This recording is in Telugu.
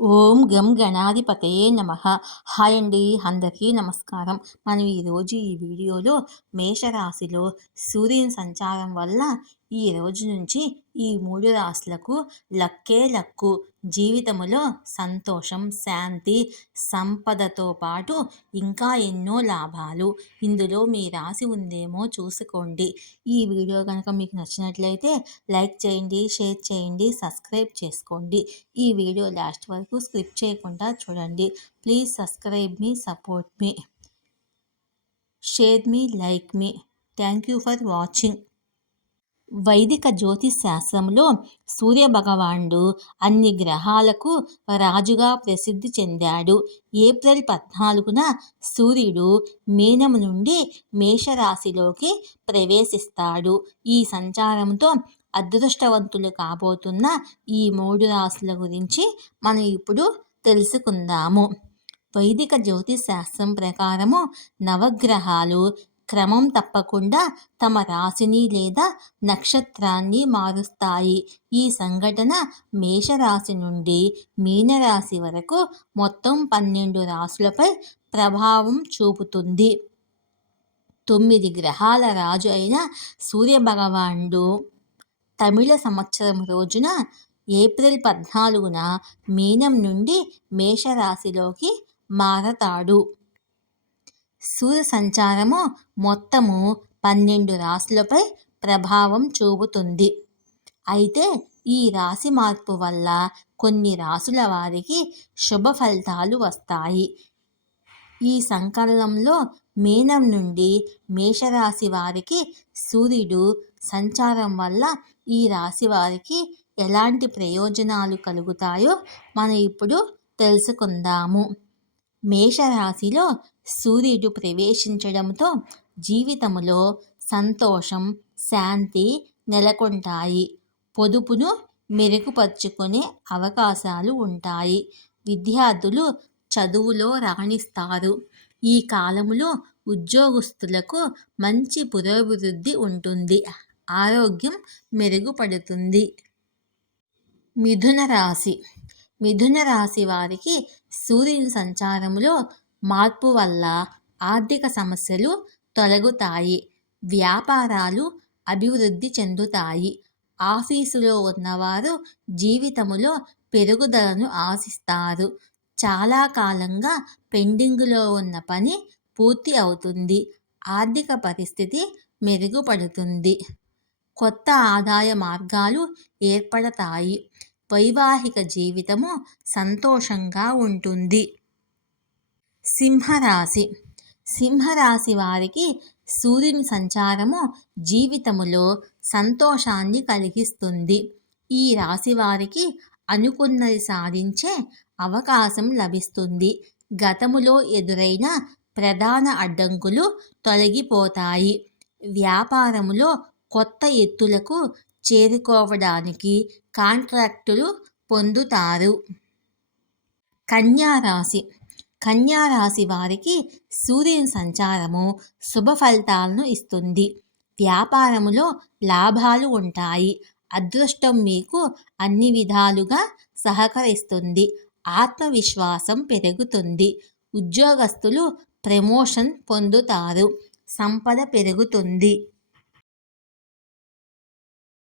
ఓం గం గణాధిపతయే నమ. హాయ్ అండి అందరికీ నమస్కారం. మనం ఈరోజు ఈ వీడియోలో మేషరాశిలో సూర్యుని సంచారం వల్ల ఈ రోజు నుంచి ఈ మూడు రాశులకు లక్కే లక్కు. జీవితములో సంతోషం శాంతి సంపదతో పాటు ఇంకా ఎన్నో లాభాలు ఇందులో మీ రాసి ఉందేమో చూసుకోండి. ఈ వీడియో కనుక మీకు నచ్చినట్లయితే లైక్ చేయండి షేర్ చేయండి సబ్స్క్రైబ్ చేసుకోండి. ఈ వీడియో లాస్ట్ వరకు స్క్రిప్ట్ చేయకుండా చూడండి. ప్లీజ్ సబ్స్క్రైబ్ మీ సపోర్ట్ మీ షేర్ మీ like me. Thank you for watching. వైదిక జ్యోతిష్ శాస్త్రంలో సూర్యభగవానుడు అన్ని గ్రహాలకు రాజుగా ప్రసిద్ధి చెందాడు. ఏప్రిల్ పద్నాలుగున సూర్యుడు మీనము నుండి మేషరాశిలోకి ప్రవేశిస్తాడు. ఈ సంచారంతో అదృష్టవంతులు కాబోతున్న ఈ మూడు రాశుల గురించి మనం ఇప్పుడు తెలుసుకుందాము. వైదిక జ్యోతిష్ శాస్త్రం ప్రకారము నవగ్రహాలు క్రమం తప్పకుండా తమ రాశిని లేదా నక్షత్రాన్ని మారుస్తాయి. ఈ సంఘటన మేషరాశి నుండి మీనరాశి వరకు మొత్తం పన్నెండు రాశులపై ప్రభావం చూపుతుంది. తొమ్మిది గ్రహాల రాజు అయిన సూర్యభగవానుడు తమిళ సంవత్సరం రోజున ఏప్రిల్ పద్నాలుగున మీనం నుండి మేషరాశిలోకి మారతాడు. సూర్య సంచారము మొత్తము పన్నెండు రాశులపై ప్రభావం చూపుతుంది. అయితే ఈ రాశి మార్పు వల్ల కొన్ని రాసుల వారికి శుభ ఫలితాలు వస్తాయి. ఈ సంకలనంలో మీనం నుండి మేషరాశి వారికి సూర్యుడు సంచారం వల్ల ఈ రాశి వారికి ఎలాంటి ప్రయోజనాలు కలుగుతాయో మనం ఇప్పుడు తెలుసుకుందాము. మేషరాశిలో సూర్యుడు ప్రవేశించడంతో జీవితంలో సంతోషం శాంతి నెలకొంటాయి. పొదుపును మెరుగుపరుచుకునే అవకాశాలు ఉంటాయి. విద్యార్థులు చదువులో రాణిస్తారు. ఈ కాలంలో ఉద్యోగస్తులకు మంచి పురోభివృద్ధి ఉంటుంది. ఆరోగ్యం మెరుగుపడుతుంది. మిథున రాశి. మిథున రాశి వారికి సూర్యుని సంచారములో మార్పు వల్ల ఆర్థిక సమస్యలు తొలగుతాయి. వ్యాపారాలు అభివృద్ధి చెందుతాయి. ఆఫీసులో ఉన్నవారు జీవితములో పెరుగుదలను ఆశిస్తారు. చాలా కాలంగా పెండింగ్లో ఉన్న పని పూర్తి అవుతుంది. ఆర్థిక పరిస్థితి మెరుగుపడుతుంది. కొత్త ఆదాయ మార్గాలు ఏర్పడతాయి. వైవాహిక జీవితము సంతోషంగా ఉంటుంది. సింహరాశి. సింహరాశి వారికి సూర్యుని సంచారము జీవితములో సంతోషాన్ని కలిగిస్తుంది. ఈ రాశి వారికి అనుకున్నది సాధించే అవకాశం లభిస్తుంది. గతములో ఎదురైన ప్రధాన అడ్డంకులు తొలగిపోతాయి. వ్యాపారములో కొత్త ఎత్తులకు చేరుకోవడానికి కాంట్రాక్టులు పొందుతారు. కన్యారాశి కన్యారాశి వారికి సూర్యుని సంచారము శుభ ఫలితాలను ఇస్తుంది. వ్యాపారములో లాభాలు ఉంటాయి. అదృష్టం మీకు అన్ని విధాలుగా సహకరిస్తుంది. ఆత్మవిశ్వాసం పెరుగుతుంది. ఉద్యోగస్తులు ప్రమోషన్ పొందుతారు. సంపద పెరుగుతుంది.